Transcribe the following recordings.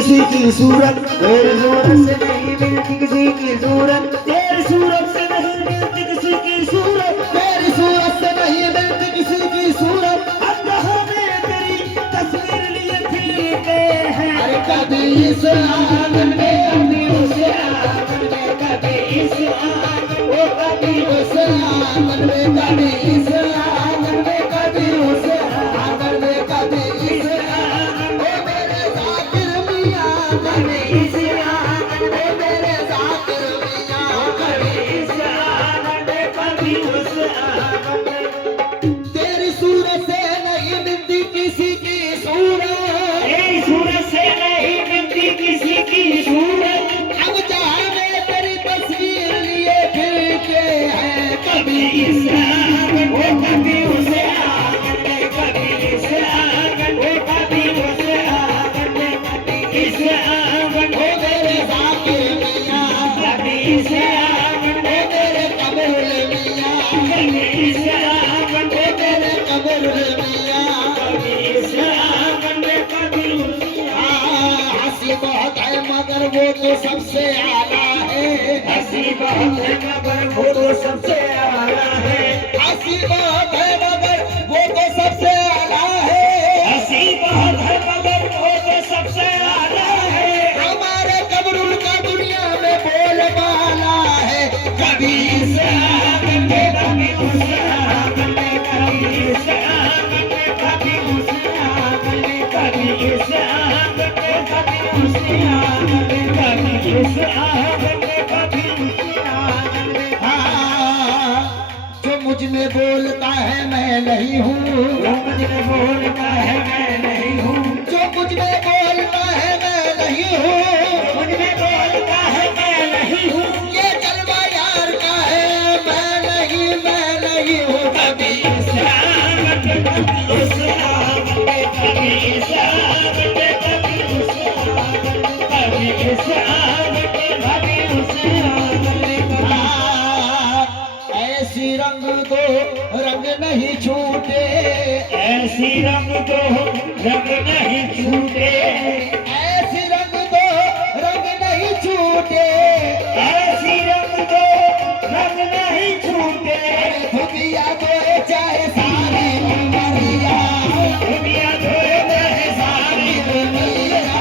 किसी की सूरत, तेरी सूरत से नहीं मिलती किसी की सूरत, तेरी सूरत से नहीं मिलती किसी की सूरत, तेरी सूरत से नहीं मिलती किसी की सूरत। अब हमें तेरी तस्वीर लिए फिरते हैं, अरे कभी इस आंगन में कभी उस आंगन में, कभी इस आंगन में कभी उस आंगन में, कभी इस आंगन में कभी उस आंगन में, कभी इस आंगन में मेरे जाकिर मियां, कभी इस आंगन में मेरे जाकिर मियां, कभी इस आंगन में कभी उस आंगन में। तेरी सूरत से नहीं मिलती किसी की सूरत, तेरी सूरत से नहीं मिलती किसी की सूरत। अब जहाँ में तेरी तस्वीर लिए फिरते हैं, कभी इस आंगन में कभी उस आंगन में, कभी इस आंगन में कभी उस आंगन में, कभी इस आंगन में मेरे जाकिर मियां, कभी इस आंगन में मेरे कमरुल मियां, कभी इस आंगन में मेरे कमरुल मियां, कभी इस आंगन में कभी उस आंगन। हंसी बहुत है मगर वो तो सबसे आला है, हंसी बहुत है मगर वो तो सबसे आला है, हंसी बहुत है मगर वो तो सबसे आला है, हंसी बहुत है मगर वो तो सबसे आला है। हमारे कमरुल का दुनिया में बोलबाला है, कभी इस आंगन में कभी उस आंगन में, कभी इस आंगन में कभी उस आंगन में, कभी इस आंगन में कभी उस आंगन में, कभी इस आंगन में कभी उस आंगन में। हाँ, जो मुझ में बोलता है मैं नहीं हूँ, जो मुझ में बोलता है मैं नहीं हूँ, जो मुझ में बोलता है मैं नहीं हूँ, मुझ में बोलता है मैं नहीं हूँ, ये जलवा यार का है मैं नहीं हूँ। कभी इस आंगन में कभी उस आंगन में, कभी इस आंगन में कभी उस आंगन में, कभी इस आंगन में कभी उस आंगन में। ऐसी रंग दो रंग नहीं छूटे, ऐसी रंग दो रंग नहीं छूटे, ऐसी रंग दो रंग नहीं छूटे, ऐसी रंग दो रंग नहीं छूटे। दुनिया धोए चाहे सारी उमरिया, दुनिया धोए चाहे सारी उमरिया,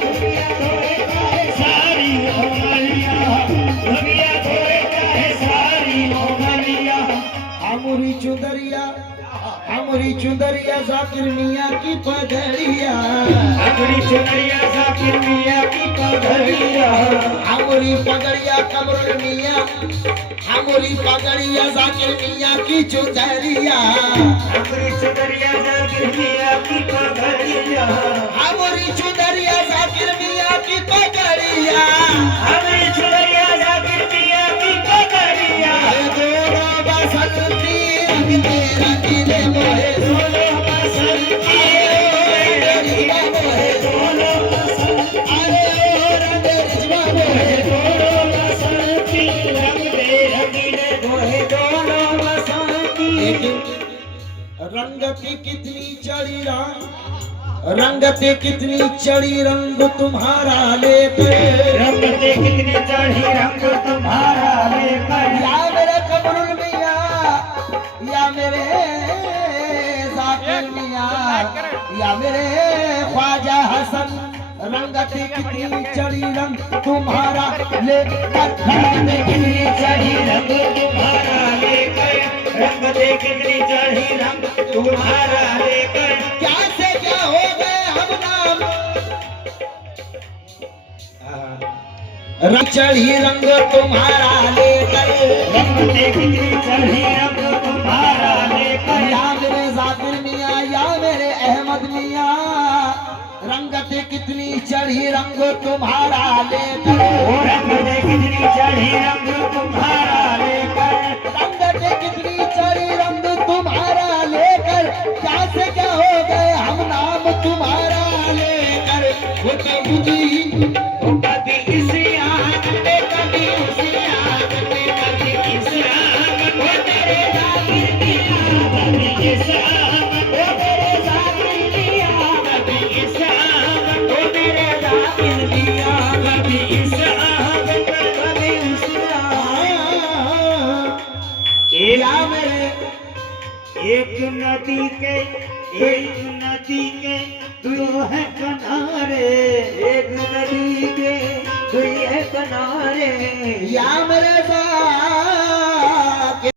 दुनिया धोए चाहे सारी उमरिया, दुनिया धोए चाहे सारी उमरिया। हमारी चुंदरिया जाकिर मियां की पगड़िया, हमारी चुंदरिया जाकिर मियां की पगड़िया, हमारी पगड़िया कमरुल मियां, हमारी पगड़िया जाकिर मियां की चुंदरिया, हमारी चुंदरिया जाकिर मियां की पगड़िया, हमारी चुंदरिया जाकिर मियां की पगड़िया, हमारी चुंदरिया जाकिर मियां की पगड़िया। दोनों बसंती रंग तेरा दिले मोहे, दोनों बसंती रिजवा मोहे, दोनों बसंती रंग रिजवा मोहे, दोनों बसंती रंग तेरा दिले मोहे, दोनों बसंती। लेकिन रंगती कितनी चढ़ी रंगते कितनी चढ़ी रंग तुम्हारा लेकर, रंगते कितनी चढ़ी रंग तुम्हारा लेकर। या मेरे कमरुल मियां, या मेरे जाकिर मियां, या मेरे ख्वाजा हसन, रंगते कितनी चढ़ी रंग तुम्हारा लेकर, रंगते कितनी चढ़ी रंग तुम्हारा लेकर, रंगते कितनी चढ़ी रंग तुम्हारा लेकर। क्या से क्या हो गए हम नाम, चढ़ी रंग तुम्हारा लेकर, रंगते कितनी चढ़ी रंग तुम्हारा लेकर। या मेरे जाकिर मियां, या मेरे अहमद मियां, रंगते कितनी चढ़ी रंग तुम्हारा लेकर, रंगते कितनी चढ़ी रंग तुम्हारा लेकर, रंगते कितनी चढ़ी रंग तुम्हारा लेकर। क्या से क्या हो गए हम नाम तुम्हारा लेकर, वो कभी इस आंगन में कभी उस आंगन में, कभी इस आंगन में तेरे जाकिर मियां, कभी इस आंगन में तेरे जाकिर मियां, कभी इस आंगन में मेरे जाकिर एक नदी के दो है किनारे, एक नदी के दुई है किनारे, या मेरे साथ